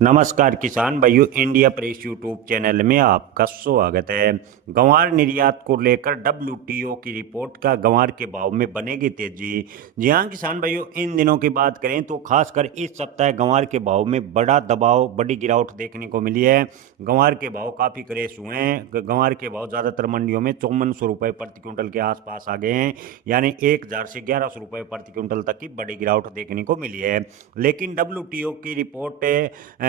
नमस्कार किसान भाइयों, इंडिया प्रेस यूट्यूब चैनल में आपका स्वागत है। गंवार निर्यात को लेकर डब्ल्यूटीओ की रिपोर्ट का गंवार के भाव में बनेगी तेजी। जी हाँ किसान भाइयों, इन दिनों की बात करें तो खासकर इस सप्ताह गंवार के भाव में बड़ा दबाव, बड़ी गिरावट देखने को मिली है। गंवार के भाव काफ़ी क्रेश हुए हैं। गंवार के भाव ज़्यादातर मंडियों में 5400 रुपये प्रति क्विंटल के आसपास आ गए हैं, यानी 1000 से 1100 रुपये प्रति क्विंटल तक की बड़ी गिरावट देखने को मिली है। लेकिन डब्ल्यूटीओ की रिपोर्ट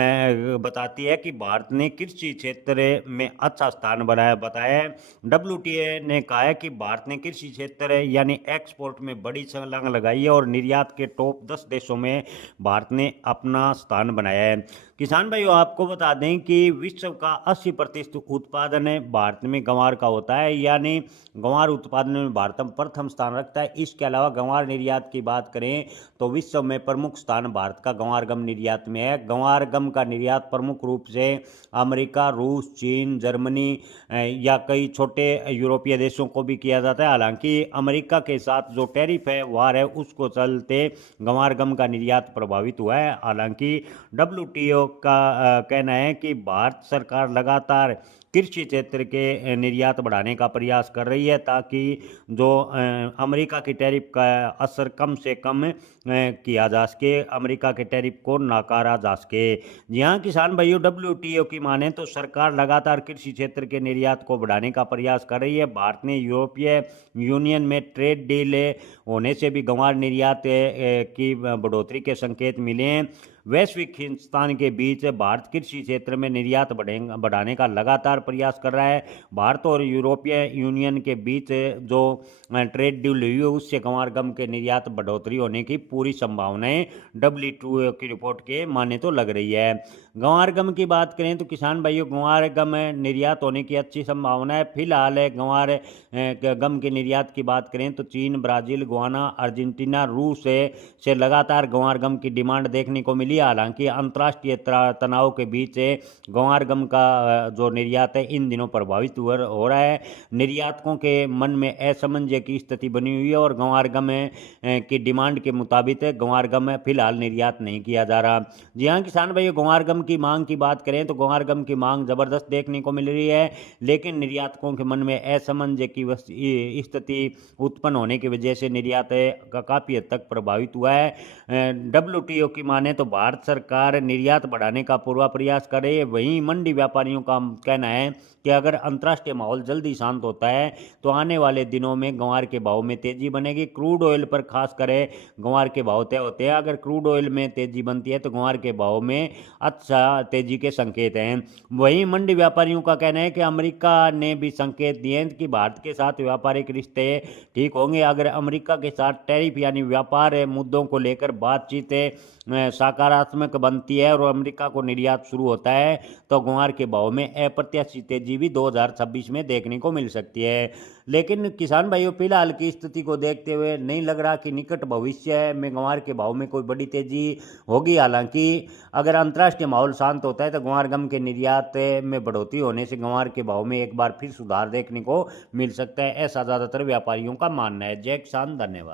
बताती है कि भारत ने कृषि क्षेत्र में अच्छा स्थान बनाया बताया है। डब्ल्यूटीओ ने कहा है कि भारत ने कृषि क्षेत्र यानी एक्सपोर्ट में बड़ी छलांग लगाई है और निर्यात के टॉप 10 देशों में भारत ने अपना स्थान बनाया है। किसान भाइयों, आपको बता दें कि विश्व का 80% उत्पादन भारत में गंवार का होता है, यानी गंवार उत्पादन में भारत प्रथम स्थान रखता है। इसके अलावा गंवार निर्यात की बात करें तो विश्व में प्रमुख स्थान भारत का गंवार गम निर्यात में है। गंवार गम का निर्यात प्रमुख रूप से अमेरिका, रूस, चीन, जर्मनी या कई छोटे यूरोपीय देशों को भी किया जाता है। हालांकि अमेरिका के साथ जो टैरिफ है वार है उसको चलते गंवार गम का निर्यात प्रभावित हुआ है। हालांकि डब्ल्यूटीओ का कहना है कि भारत सरकार लगातार कृषि क्षेत्र के निर्यात बढ़ाने का प्रयास कर रही है ताकि जो अमेरिका की टैरिफ का असर कम से कम किया जा सके, अमेरिका के टैरिफ को नकारा जा सके। जी हाँ किसान भाइयों, डब्ल्यूटीओ की माने तो सरकार लगातार कृषि क्षेत्र के निर्यात को बढ़ाने का प्रयास कर रही है। भारत ने यूरोपीय यूनियन में ट्रेड डील होने से भी गंवार निर्यात की बढ़ोतरी के संकेत मिले हैं। वैश्विक हिंदुस्तान के बीच भारत कृषि क्षेत्र में निर्यात बढ़ाने का लगातार प्रयास कर रहा है। भारत और यूरोपीय यूनियन के बीच जो ट्रेड डील हुई है उससे गंवार गम के निर्यात बढ़ोतरी होने की पूरी संभावनाएं डब्ल्यूटीओ की रिपोर्ट के माने तो लग रही है। गंवार गम की बात करें तो किसान भाइयों, गंवार गम निर्यात होने की अच्छी संभावना है। फिलहाल गंवार गम के निर्यात की बात करें तो चीन, ब्राज़ील, गुआना, अर्जेंटीना, रूस से लगातार गंवार गम की डिमांड देखने को मिली। हालांकि अंतर्राष्ट्रीय तनाव के बीच गंवार गम का जो निर्यात है इन दिनों प्रभावित हो रहा है। निर्यातकों के मन में असमंजस की स्थिति बनी हुई है और गंवार गम की डिमांड के मुताबिक गंवार गम फिलहाल निर्यात नहीं किया जा रहा। जी हाँ किसान भाई, गंवार गम की मांग की बात करें तो गंवार गम की मांग जबरदस्त देखने को मिल रही है, लेकिन निर्यातकों के मन में असमंजस की स्थिति उत्पन्न होने की वजह से निर्यात का काफ़ी हद तक प्रभावित हुआ है। डब्ल्यूटीओ की माने तो भारत सरकार निर्यात बढ़ाने का पूरा प्रयास कर रही है। वहीं मंडी व्यापारियों का कहना है कि अगर अंतर्राष्ट्रीय माहौल जल्दी शांत होता है तो आने वाले दिनों में गंवार के भाव में तेजी बनेगी। क्रूड ऑयल पर खास करे गंवार के भाव तय होते हैं। अगर क्रूड ऑयल में तेजी बनती है तो गंवार के भाव में अच्छा तेजी के संकेत हैं। वहीं मंडी व्यापारियों का कहना है कि अमेरिका ने भी संकेत दिए हैं कि भारत के साथ व्यापारिक रिश्ते ठीक होंगे। अगर अमेरिका के साथ टैरिफ यानी व्यापार मुद्दों को लेकर बातचीत सकारात्मक बनती है और अमेरिका को निर्यात शुरू होता है तो गंवार के भाव में अप्रत्याशित तेजी भी 2026 में देखने को मिल सकती है। लेकिन किसान भाइयों, फिलहाल की स्थिति को देखते हुए नहीं लग रहा कि निकट भविष्य में गंवार के भाव में कोई बड़ी तेजी होगी। हालांकि अगर अंतर्राष्ट्रीय माहौल शांत होता है तो गंवार गम के निर्यात में बढ़ोतरी होने से गंवार के भाव में एक बार फिर सुधार देखने को मिल सकता है, ऐसा ज़्यादातर व्यापारियों का मानना है। जय किसान, धन्यवाद।